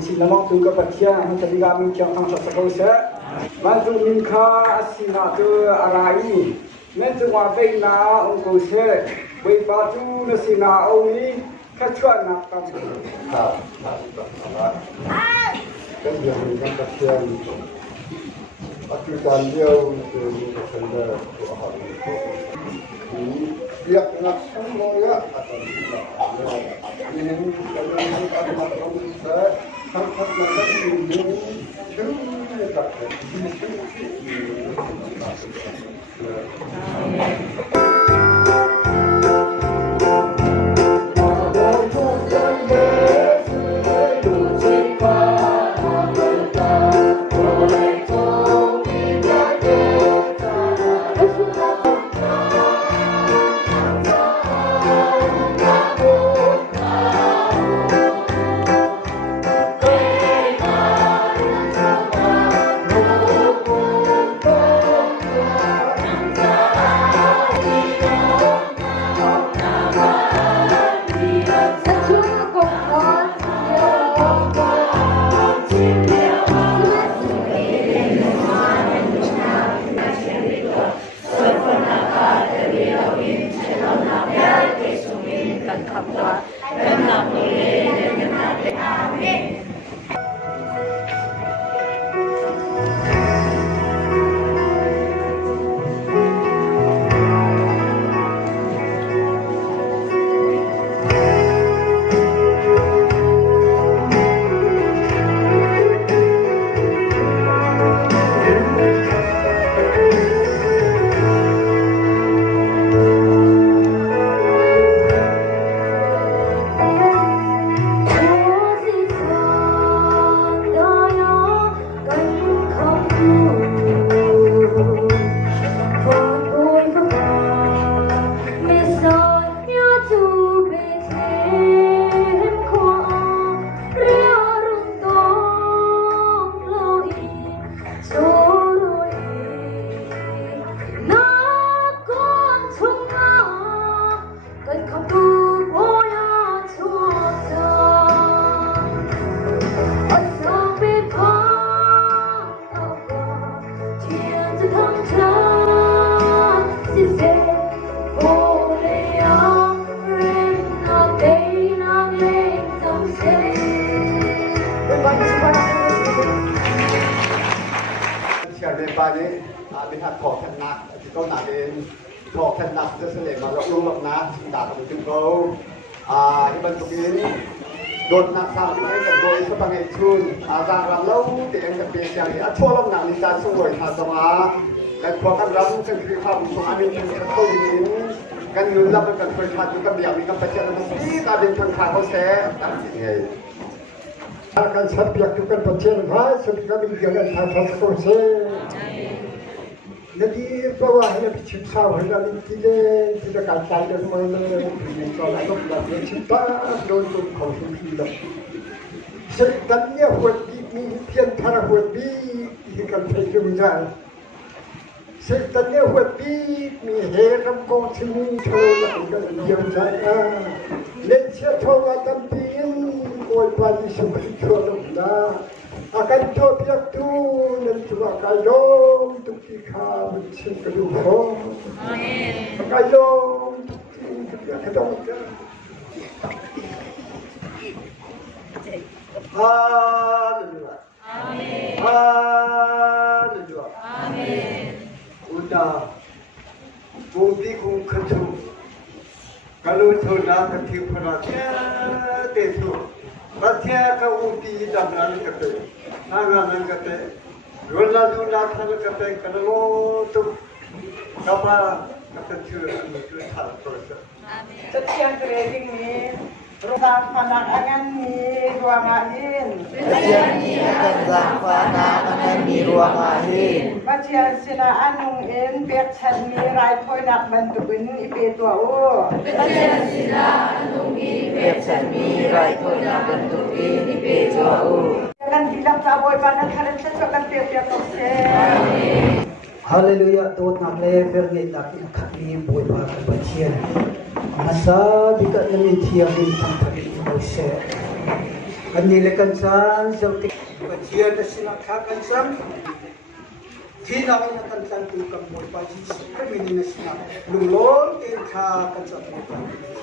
si lamang tu ka patia ang tadi kami chang ang sa sa mantu min kha asina tu arai men tu wa bei na ong ko se wei pa tu na sina ong ni ka chuan na ka kan dia kan patia Aku tandiau untuk senda doa ini pihak nak semua ya akan ini kalau ini ada masalah saya sangat sangat ini cuma tak lihat thọ thật nặng thì câu nào đến thọ thật nặng rất là mà lọc luôn lọc nát đã có từng câu những bên tục đến đột nặng sao thì cái cần đôi số bằng ngày chun rằng làm lâu thì em cần biết rằng là chua lắm nặng thì ta xong rồi thà xong cái khó khăn lắm trong khi không xong anh mình sẽ không đến cái người làm cần phải thà những cái điểm những cái chuyện nó chỉ ta đến thằng thàเขาsẽ làm gì vậy kan sabyak tu kan pacen hai sabik kami jalan thasa sekose jadi bawah ni picit sawah dalam tidak kacau dan mana kalau aku belajar cinta don tu konsumsi dah sebenarnya buat ni pian cara buat bi ikan terjemah sebenarnya buat bi ni heram konsumsi kalau dia saya lensa thawat tampin oi pagi seperti dah akan coba tu nanti bakayong tu kita mencari keluhan. Bakayong tu kita ketemu. Haleluya. Amin. Haleluya. Amin. Udah. Budi kung ketu. Kalau sudah ketiu perhatian itu. Batia ka uti dalam kate, nangan kate, rola rola kate kate kalau tu kapa kate tu hal terus. Setiap trading ni, rola panangan ni ruangan. Setiap ni akan panangan ni ruangan. Batia sila anung in berchan ni rai poi nak bantuin ipe tua o. Batia sila anung in berchan ni rai poi nak bantuin ipe tua o. Jangan bilang saboy panas kalian sesuatu tiap-tiap okse. Haleluya Tuhan nak leher ni tak kami boleh baca. Masa dekat ni tiap ni tak boleh baca. Panilakan san sautik pajian na sinakakan san Tinaw na kansan tukang mo pajis kami na sinak lulong tin ka kansan mo pajis.